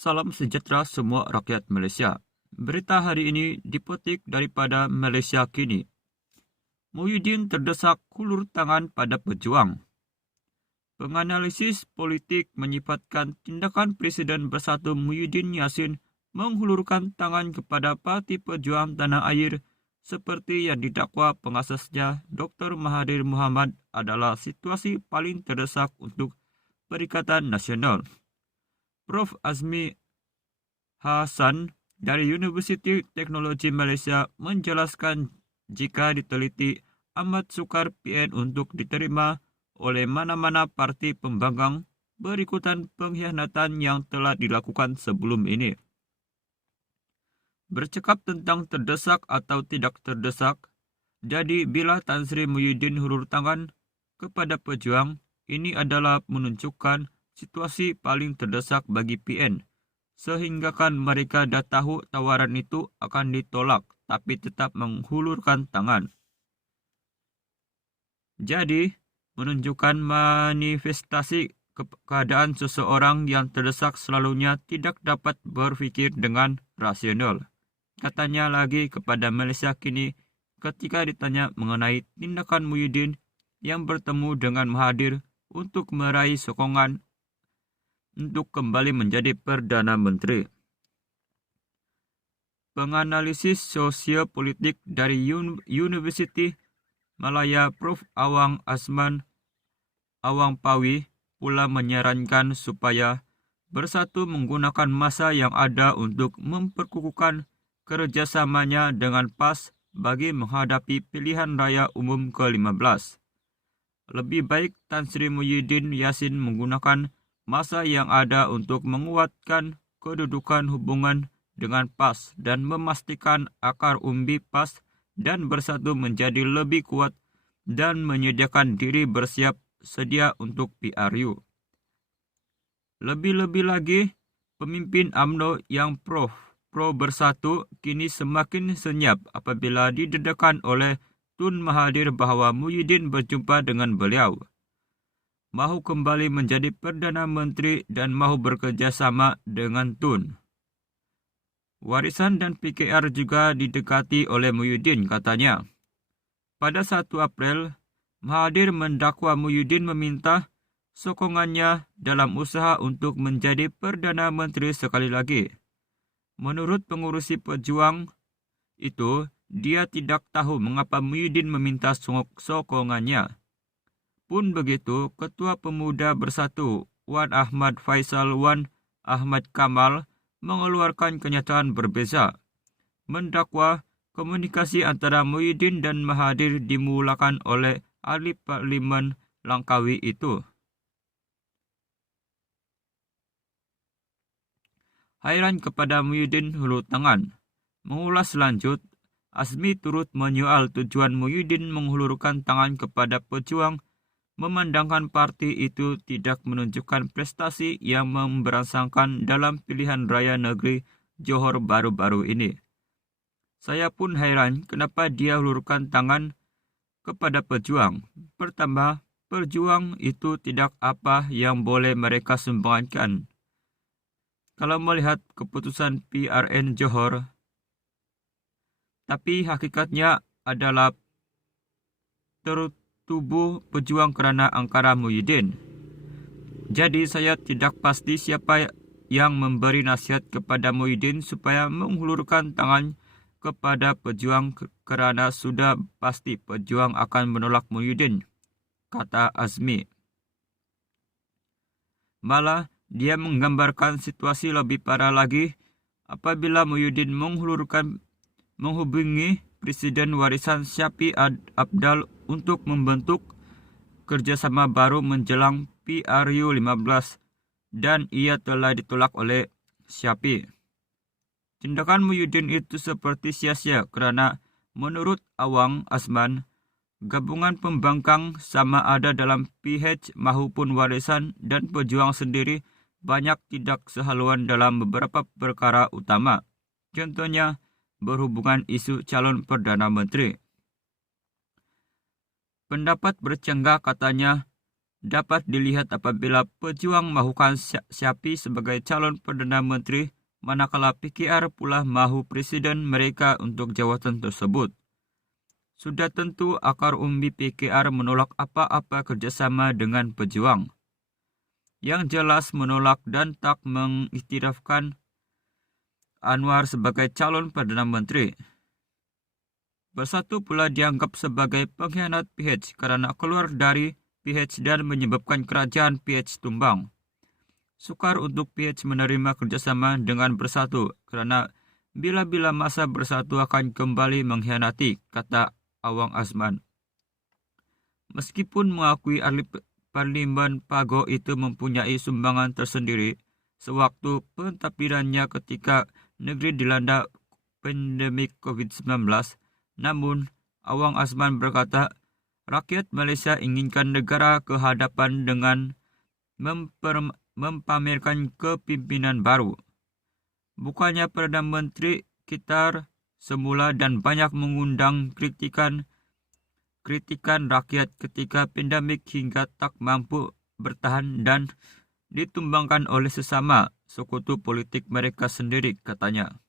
Salam sejahtera semua rakyat Malaysia. Berita hari ini dipetik daripada Malaysia Kini. Muhyiddin terdesak hulur tangan pada pejuang. Penganalisis politik menyifatkan tindakan Presiden Bersatu Muhyiddin Yassin menghulurkan tangan kepada Parti Pejuang Tanah Air seperti yang didakwa pengasasnya Dr. Mahathir Mohamad adalah situasi paling terdesak untuk Perikatan Nasional. Prof. Azmi Hasan dari Universiti Teknologi Malaysia menjelaskan jika diteliti amat sukar PN untuk diterima oleh mana-mana parti pembangkang berikutan pengkhianatan yang telah dilakukan sebelum ini. Bercakap tentang terdesak atau tidak terdesak, jadi bila Tan Sri Muhyiddin hulur tangan kepada pejuang, ini adalah menunjukkan situasi paling terdesak bagi PN. Sehingga kan mereka dah tahu tawaran itu akan ditolak, tapi tetap menghulurkan tangan. Jadi, menunjukkan manifestasi keadaan seseorang yang terdesak selalunya tidak dapat berfikir dengan rasional. Katanya lagi kepada Malaysia Kini ketika ditanya mengenai tindakan Muhyiddin yang bertemu dengan Mahathir untuk meraih sokongan untuk kembali menjadi Perdana Menteri. Penganalisis sosiopolitik dari Universiti Malaya Prof. Awang Asman Awang Pawi pula menyarankan supaya Bersatu menggunakan masa yang ada untuk memperkukuhkan kerjasamanya dengan PAS bagi menghadapi pilihan raya umum ke-15. Lebih baik Tan Sri Muhyiddin Yassin menggunakan masa yang ada untuk menguatkan kedudukan hubungan dengan PAS dan memastikan akar umbi PAS dan Bersatu menjadi lebih kuat dan menyediakan diri bersiap sedia untuk PRU. Lebih-lebih lagi, pemimpin UMNO yang pro Bersatu kini semakin senyap apabila didedakan oleh Tun Mahathir bahawa Muhyiddin berjumpa dengan beliau, mahu kembali menjadi Perdana Menteri dan mahu bekerjasama dengan Tun. Warisan dan PKR juga didekati oleh Muhyiddin, katanya. Pada 1 April, Mahathir mendakwa Muhyiddin meminta sokongannya dalam usaha untuk menjadi Perdana Menteri sekali lagi. Menurut pengurusi pejuang itu, dia tidak tahu mengapa Muhyiddin meminta sokongannya. Pun begitu, Ketua Pemuda Bersatu Wan Ahmad Faisal Wan Ahmad Kamal mengeluarkan kenyataan berbeza. Mendakwa komunikasi antara Muhyiddin dan Mahathir dimulakan oleh ahli Parlimen Langkawi itu. Hairan kepada Muhyiddin hulur tangan. Mengulas lanjut, Azmi turut menyoal tujuan Muhyiddin menghulurkan tangan kepada pejuang, memandangkan parti itu tidak menunjukkan prestasi yang memberangsangkan dalam pilihan raya negeri Johor baru-baru ini. Saya pun hairan kenapa dia hulurkan tangan kepada pejuang. Pertama, pejuang itu tidak apa yang boleh mereka sumbangkan. Kalau melihat keputusan PRN Johor, tapi hakikatnya adalah tertubuh pejuang kerana angkara Muhyiddin. Jadi saya tidak pasti siapa yang memberi nasihat kepada Muhyiddin supaya menghulurkan tangan kepada pejuang kerana sudah pasti pejuang akan menolak Muhyiddin, kata Azmi. Malah, dia menggambarkan situasi lebih parah lagi apabila Muhyiddin menghubungi Presiden Warisan Syafiq Abdal untuk membentuk kerjasama baru menjelang PRU 15 dan ia telah ditolak oleh Syafiq. Tindakan Muhyiddin itu seperti sia-sia kerana menurut Awang Asman, gabungan pembangkang sama ada dalam PH maupun Warisan dan pejuang sendiri banyak tidak sehaluan dalam beberapa perkara utama. Contohnya, berhubungan isu calon Perdana Menteri. Pendapat bercanggah katanya, dapat dilihat apabila pejuang mahukan Xi sebagai calon Perdana Menteri, manakala PKR pula mahu presiden mereka untuk jawatan tersebut. Sudah tentu akar umbi PKR menolak apa-apa kerjasama dengan pejuang. Yang jelas menolak dan tak mengiktirafkan Anwar sebagai calon Perdana Menteri. Bersatu pula dianggap sebagai pengkhianat PH karena keluar dari PH dan menyebabkan kerajaan PH tumbang. Sukar untuk PH menerima kerjasama dengan Bersatu karena bila-bila masa Bersatu akan kembali mengkhianati, kata Awang Azman. Meskipun mengakui ahli Parlimen Pago itu mempunyai sumbangan tersendiri sewaktu pentadbirannya ketika negeri dilanda pandemik COVID-19, namun Awang Azman berkata, rakyat Malaysia inginkan negara ke hadapan dengan mempamerkan kepimpinan baru. Bukannya Perdana Menteri Kitar semula dan banyak mengundang kritikan rakyat ketika pandemik hingga tak mampu bertahan dan ditumbangkan oleh sesama sekutu politik mereka sendiri, katanya.